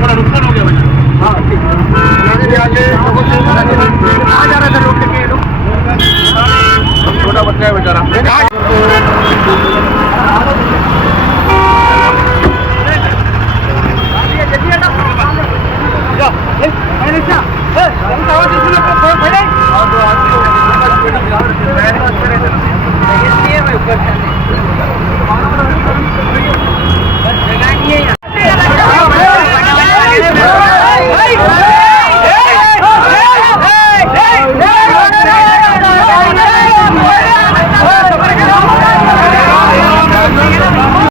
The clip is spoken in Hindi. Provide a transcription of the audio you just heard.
थोड़ा नुकसान हो गया भैया। हाँ ठीक है, कहाँ जा रहे थे लोग लेके? ये लोग छोटा बच्चा है बेचारा।